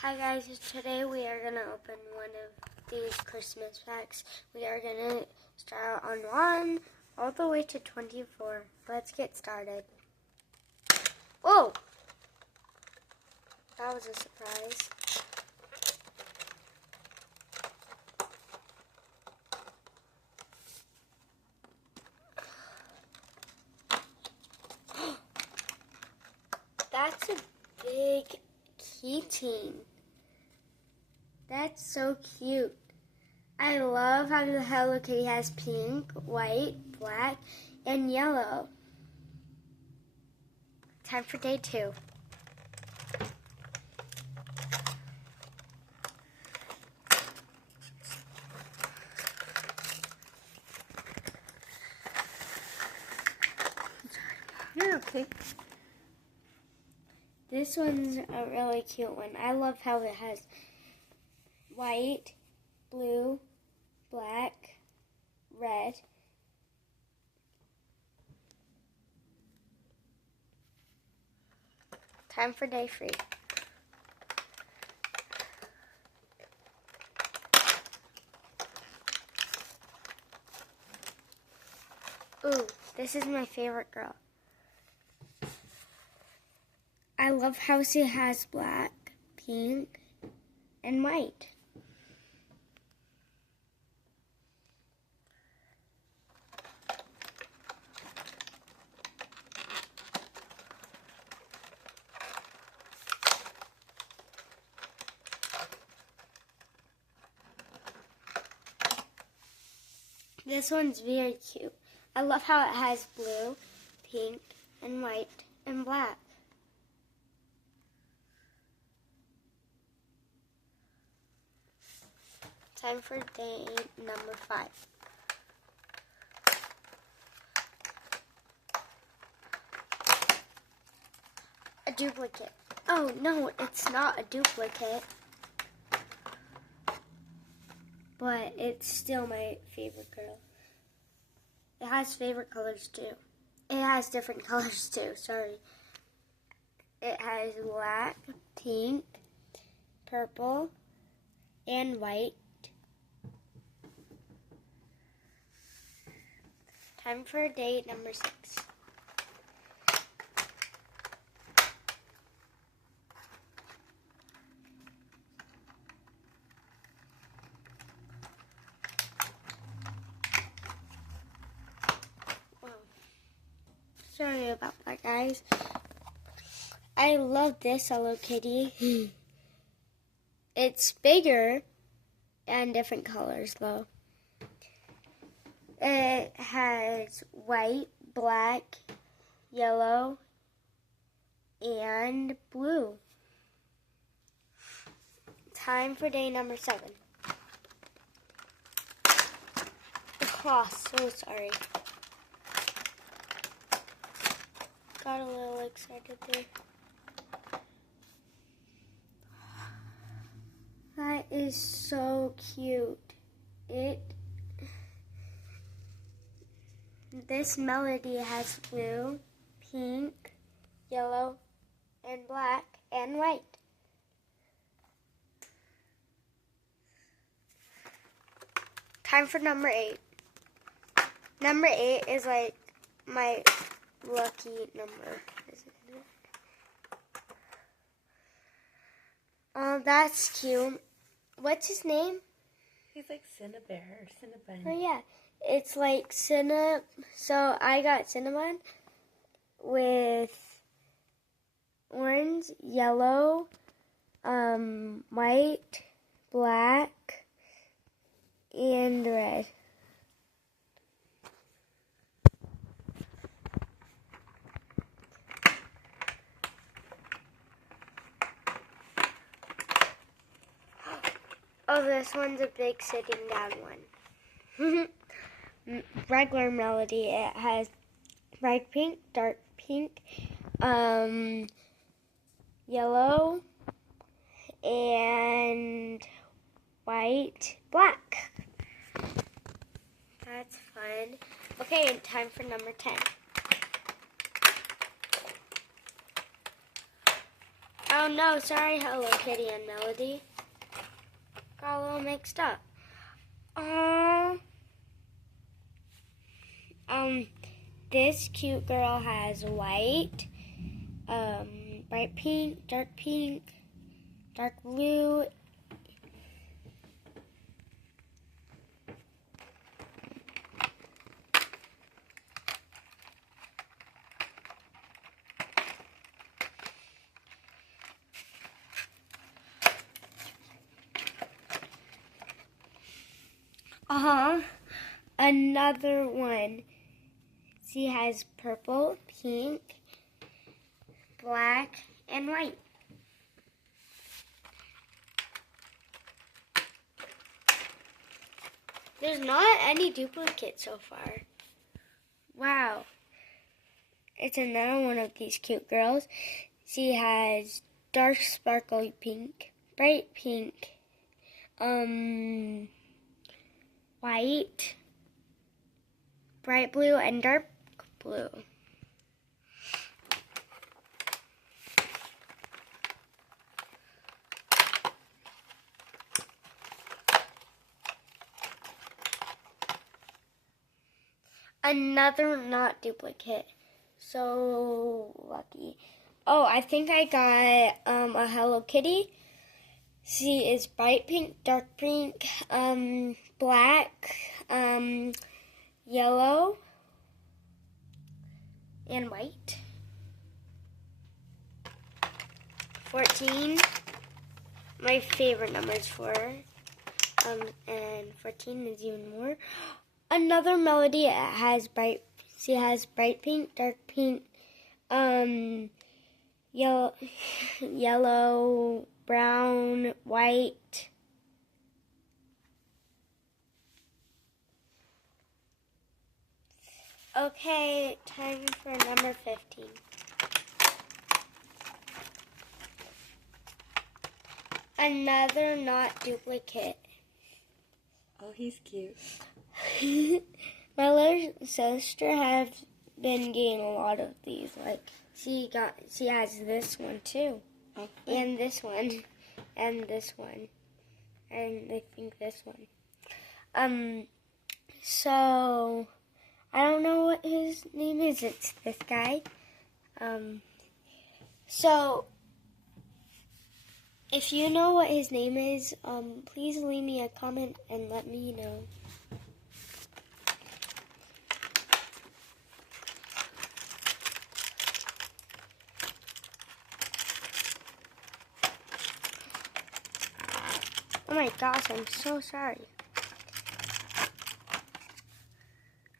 Hi guys, today we are going to open one of these Christmas packs. We are going to start on 1 all the way to 24. Let's get started. Whoa! That was a surprise. That's a big keychain. That's so cute. I love how the Hello Kitty has pink, white, black, and yellow. Time for day 2. You're okay. This one's a really cute one. I love how it has white, blue, black, red. Time for day 3. Ooh, this is my favorite girl. I love how she has black, pink, and white. This one's very cute. I love how it has blue, pink, and white, and black. Time for day number 5. A duplicate. Oh no, it's not a duplicate. But it's still my favorite girl. It has favorite colors too. It has different colors too, sorry. It has black, pink, purple, and white. Time for day number 6. Wow. Sorry about that, guys. I love this Hello Kitty. It's bigger and different colors, though. It has white, black, yellow, and blue. Time for day number 7. Oh, so sorry. Got a little excited there. That is so cute. This Melody has blue, pink, yellow, and black, and white. Time for number 8. Number 8 is like my lucky number, isn't it? Oh, that's cute. What's his name? He's like Cinnabon or Cinnabon. Oh, yeah. It's like Cinnabon. So I got Cinnabon with orange, yellow, white, black, and red. Oh, this one's a big sitting down one. Regular Melody, it has bright pink, dark pink, yellow, and white, black. That's fun. Okay, and time for number 10. Oh no, sorry, Hello Kitty and Melody. Got a little mixed up. This cute girl has white, bright pink, dark blue. Another one. She has purple, pink, black, and white. There's not any duplicates so far. Wow. It's another one of these cute girls. She has dark sparkly pink, bright pink, white, bright blue, and dark blue. Another not duplicate. So lucky. Oh, I think I got a Hello Kitty. She is bright pink, dark pink, black, yellow, and white. 14. My favorite number is 4. And 14 is even more. Another Melody she has bright pink, dark pink, yellow, brown, white. Okay, time for number 15. Another not duplicate. Oh, he's cute. My little sister has been getting a lot of these. Like she has this one too, Okay. and this one, and this one, and I think this one. So I don't know what his name is. It's this guy. So if you know what his name is, please leave me a comment and let me know. Oh my gosh, I'm so sorry.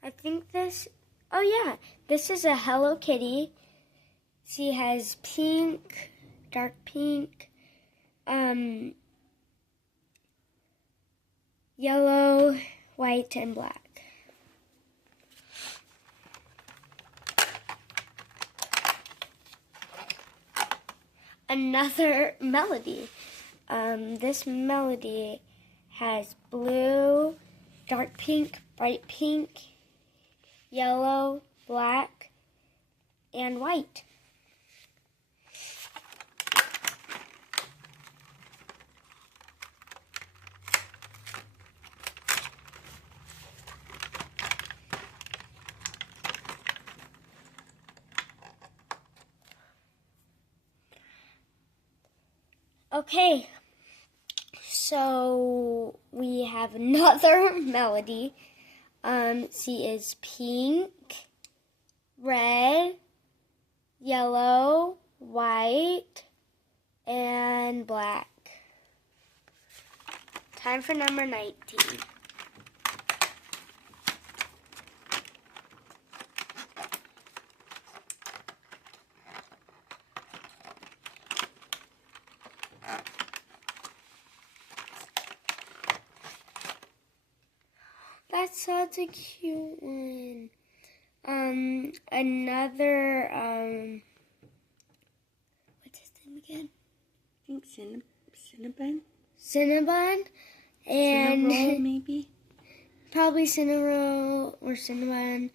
I think this is a Hello Kitty. She has pink, dark pink, yellow, white, and black. Another Melody. This Melody has blue, dark pink, bright pink, yellow, black, and white. Okay, so we have another Melody. She is pink, red, yellow, white, and black. Time for number 19. That's such a cute one. Another, what's his name again? I think Cinnabon? Cinnabon. And Cinnabon, maybe? probably Cinnabon or Cinnabon.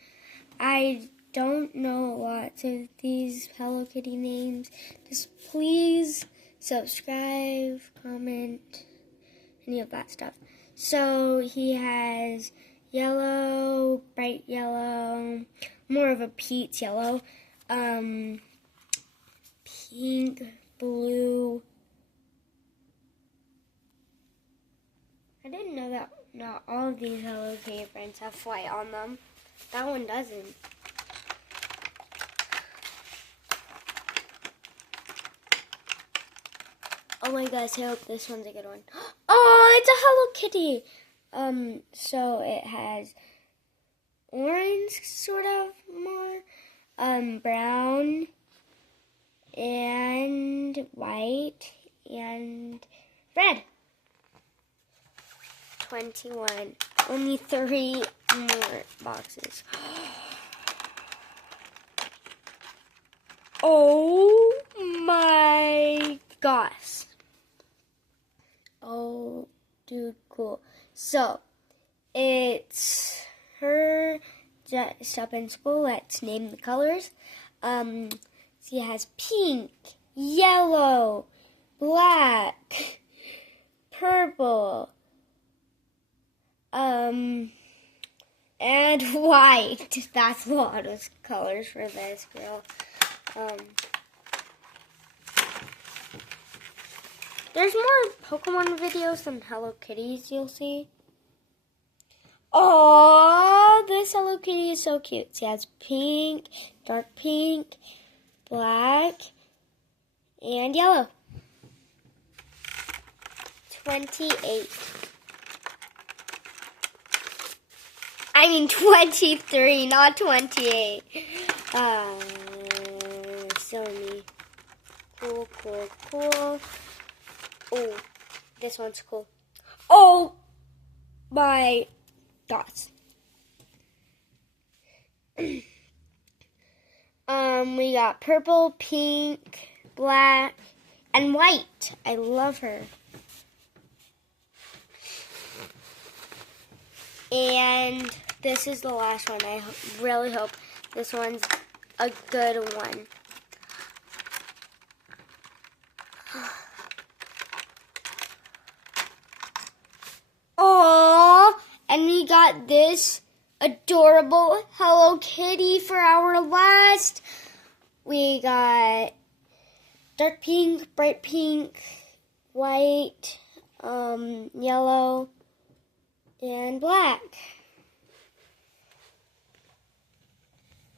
I don't know lots of these Hello Kitty names, just please subscribe, comment, any of that stuff. So he has yellow, bright yellow, more of a peach yellow, pink, blue. I didn't know that not all of these Hello Kitty friends have white on them. That one doesn't. Oh my gosh, I hope this one's a good one. Oh, it's a Hello Kitty. So it has orange, sort of more, brown, and white, and red. 21. Only 3 more boxes. Oh my gosh. Oh, dude, cool. So, it's her dressed up in school. Let's name the colors. She has pink, yellow, black, purple, and white. That's a lot of colors for this girl. There's more Pokemon videos than Hello Kitties you'll see. Oh, this Hello Kitty is so cute. She has pink, dark pink, black, and yellow. 28. I mean 23, not 28. So neat. Cool, cool, cool. Oh, this one's cool. Oh my gosh. We got purple, pink, black, and white. I love her. And this is the last one. I really hope this one's a good one. Aww, and we got this adorable Hello Kitty for our last. We got dark pink, bright pink, white, yellow, and black.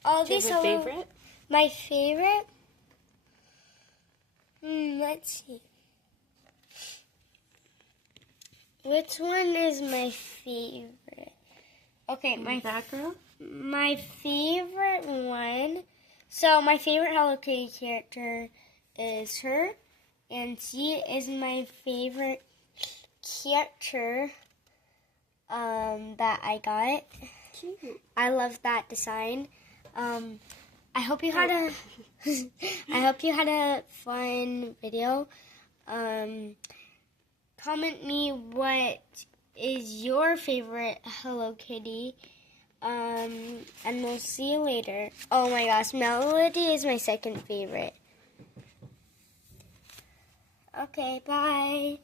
All Do you these have a favorite? My favorite? Let's see. Which one is my favorite? Okay, That girl? my favorite one. So my favorite Hello Kitty character is her, and she is my favorite character that I got. Cute. I love that design. I hope you had a I hope you had a fun video. Comment me what is your favorite Hello Kitty. And we'll see you later. Oh my gosh, Melody is my second favorite. Okay, bye.